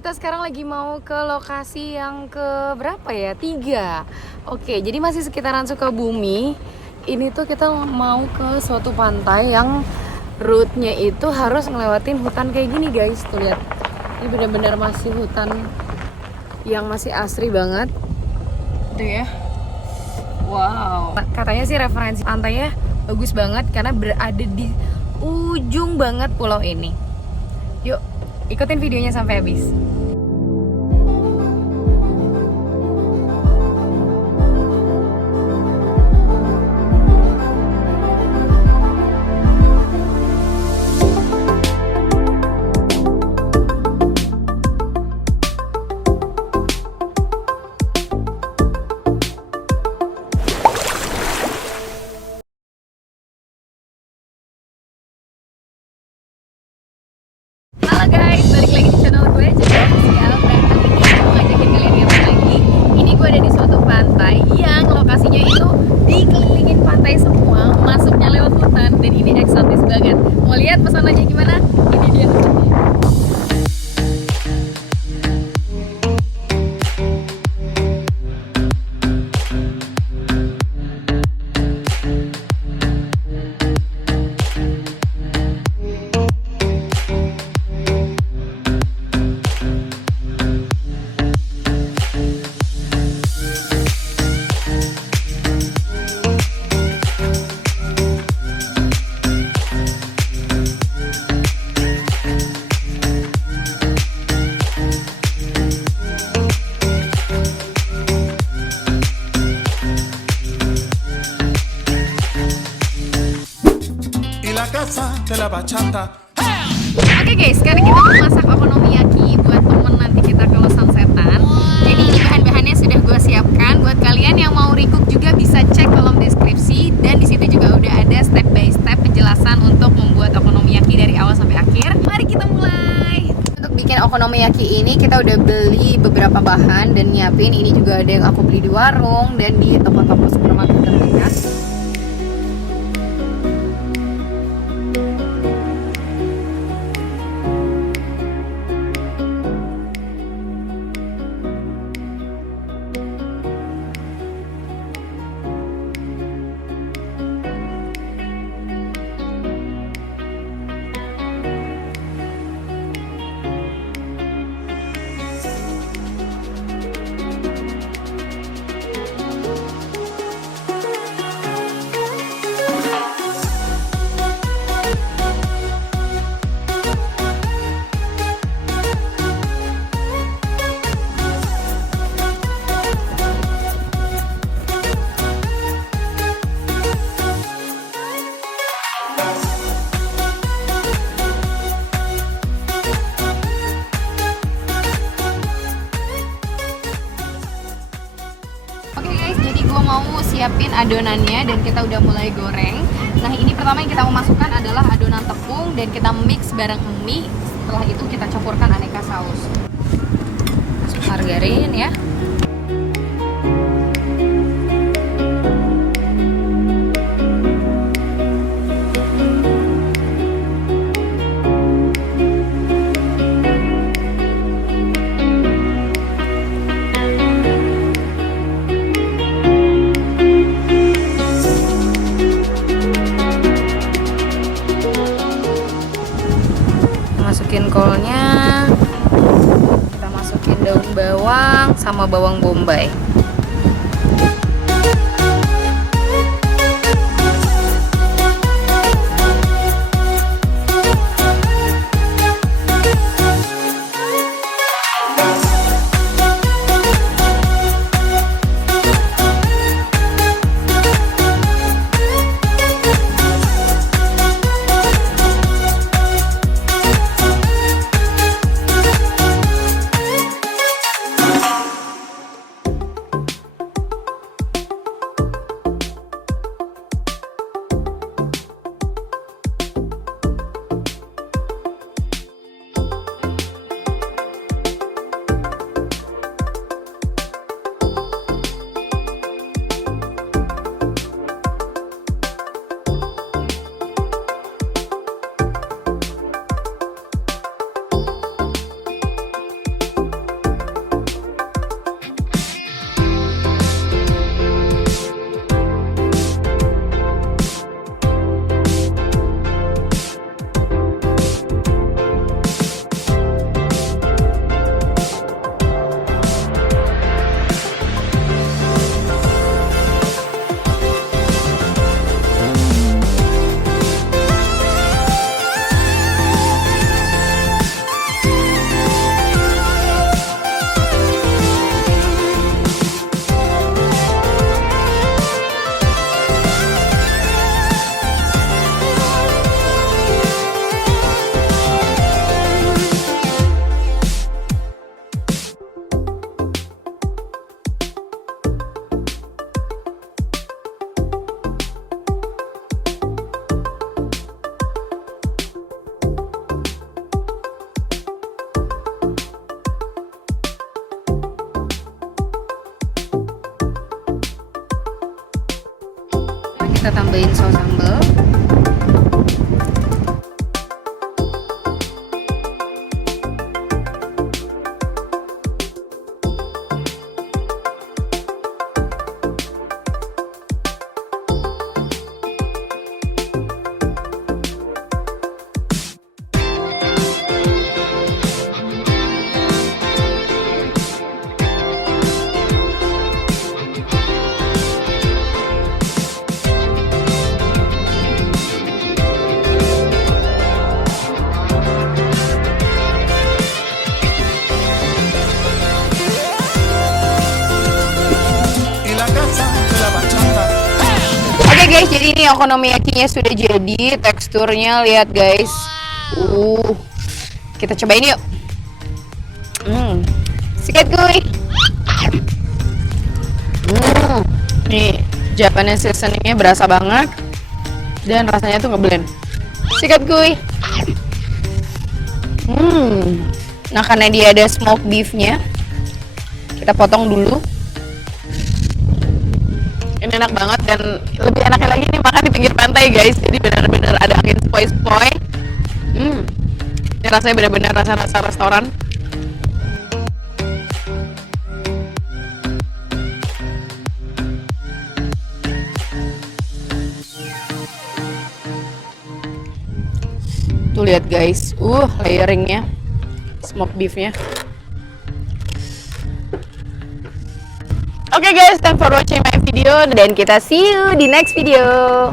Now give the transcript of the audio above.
Kita sekarang lagi mau ke lokasi yang ke berapa ya? 3. Oke, jadi masih sekitaran Sukabumi. Ini tuh kita mau ke suatu pantai yang route-nya itu harus ngelewatin hutan kayak gini guys. Tuh lihat. Ini benar-benar masih hutan yang masih asri banget. Tuh ya. Wow. Katanya sih referensi pantainya bagus banget karena berada di ujung banget pulau ini. Yuk, ikutin videonya sampai habis. Halo guys, balik lagi di channel gue, Kecap Inggris. Dan kali ini gue mau ngajakin kalian lihat lagi. Ini gue ada di suatu pantai yang lokasinya itu dikelilingin pantai semua, masuknya lewat hutan, dan ini eksotis banget. Mau lihat pesonanya gimana? Ini dia. Oke guys, sekarang kita mau masak okonomiyaki buat temen nanti kita kalau sunsetan. Jadi ini bahan-bahannya sudah gue siapkan. Buat kalian yang mau recook juga bisa cek kolom deskripsi. Dan di situ juga udah ada step by step penjelasan untuk membuat okonomiyaki dari awal sampai akhir. Mari kita mulai. Untuk bikin okonomiyaki ini kita udah beli beberapa bahan dan nyiapin. Ini juga ada yang aku beli di warung dan di toko-toko supermarket terdekat. Mau siapin adonannya dan kita udah mulai goreng. Nah ini pertama yang kita mau masukkan adalah adonan tepung dan kita mix bareng mie. Setelah itu kita campurkan aneka saus. Masuk margarin ya. Masukin kolnya, kita masukin daun bawang sama bawang bombay. Kita tambahin saus sambal. Oke guys, jadi ini okonomiyakinya sudah jadi. Teksturnya lihat guys. Kita cobain yuk. Sikat gue. Nih, Japanese seasoningnya berasa banget. Dan rasanya tuh ngeblend. Sikat gue. Nah, karena dia ada smoked beefnya, kita potong dulu. Ini enak banget, dan lebih enaknya lagi nih makan di pinggir pantai guys. Jadi benar-benar ada angin sepoi-sepoi. Ini rasanya benar-benar rasa-rasa restoran. Tuh lihat guys, layeringnya, smoked beefnya. Oke guys, thanks for watching my video, dan kita see you di next video.